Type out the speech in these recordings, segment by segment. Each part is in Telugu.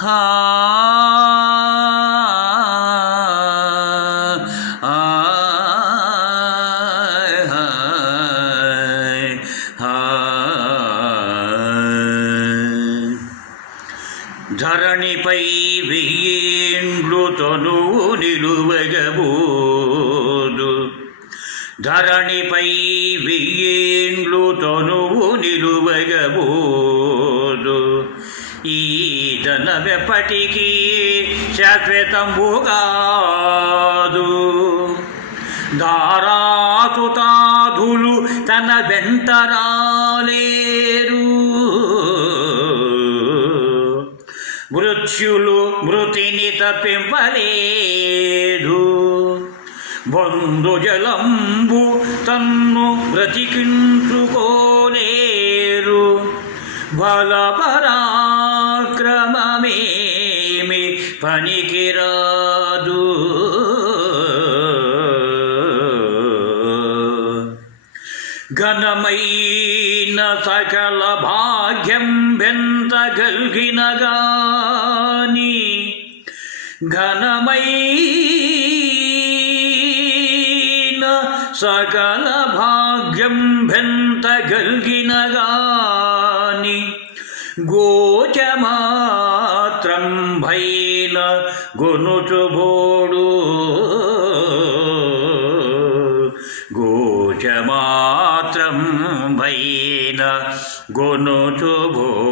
హా ధరణిపై వెయ్యేండ్లు తనువు నిలువగబోదు, ధరణిపై వెయ్యేండ్లు తనువు నిలువగబోదు. ఈ ధనమెప్పటికీ శాశ్వతంబుగాదు. ధారాసుతాధులు తన వెంట రాలేరు, మృత్యులు మృతిని తప్పింపలేదు. బంధుజలంబు తన్ను బ్రతికించుకోలేరు. బలపరాక్రమమేమి పనికిరాదు. ఘనమైన సకల భాగ్యం బెంతగల్గిన గాని, ఘనమైన సకల భాగ్యం బెంతగల్గిన గాని, గోచమాత్రం భైన గొనుచుబోడు. గోచమాత్రం భైన గొనుచుబోడు.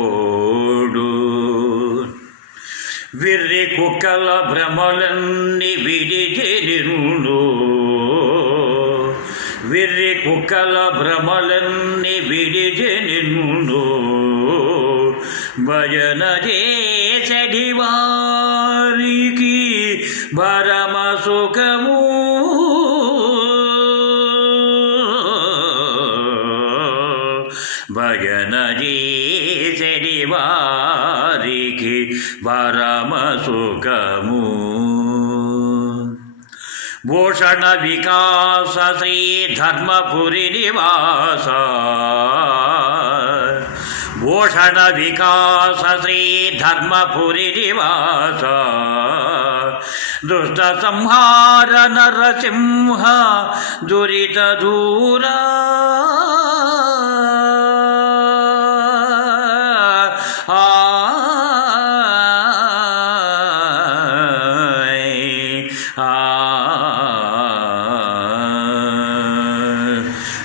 విర్రి కుక్కల భ్రమలన్నీ విడిచెను, విర్రి కుక్కల భ్రమలన్నీ విడిచెను. భజన చేసడి వారికి పరమ సుఖము. భజన చేసడి వారికి పరమ సుఖము. భూషణ వికాస శ్రీ ధర్మపురి నివాస, భూషణ వికాస శ్రీ ధర్మపురి నివాస. దుష్ట సంహార నరసింహ దురిత దూరా.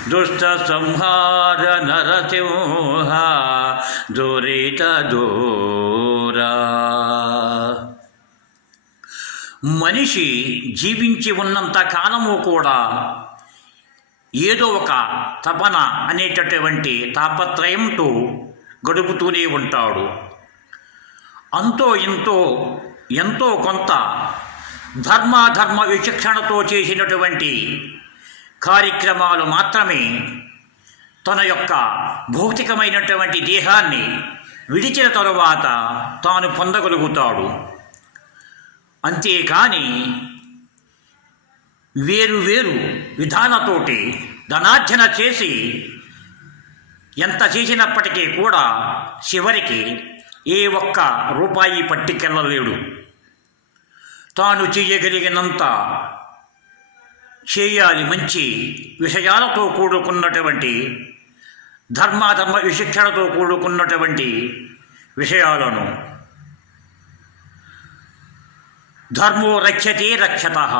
దుష్ట సంహార నరసింహ దురిత దూరా. మనిషి జీవించి ఉన్నంత కాలము కూడా ఏదో ఒక తపన అనేటటువంటి తాపత్రయంతో గడుపుతూనే ఉంటాడు. అంతో ఇంతో ఎంతో కొంత ధర్మాధర్మ విచక్షణతో చేసినటువంటి కార్యక్రమాలు మాత్రమే తన యొక్క భౌతికమైనటువంటి దేహాన్ని విడిచిన తరువాత తాను పొందగలుగుతాడు. అంతేకాని వేరు వేరు విధానతోటి ధనార్జన చేసి ఎంత చేసినప్పటికీ కూడా చివరికి ఏ ఒక్క రూపాయి పట్టుకెళ్ళలేడు. తాను చేయగలిగినంత చేయాలి. మంచి విషయాలతో కూడుకున్నటువంటి ధర్మాధర్మ విశిక్షణతో కూడుకున్నటువంటి విషయాలను. ధర్మో రక్షతే రక్షతః.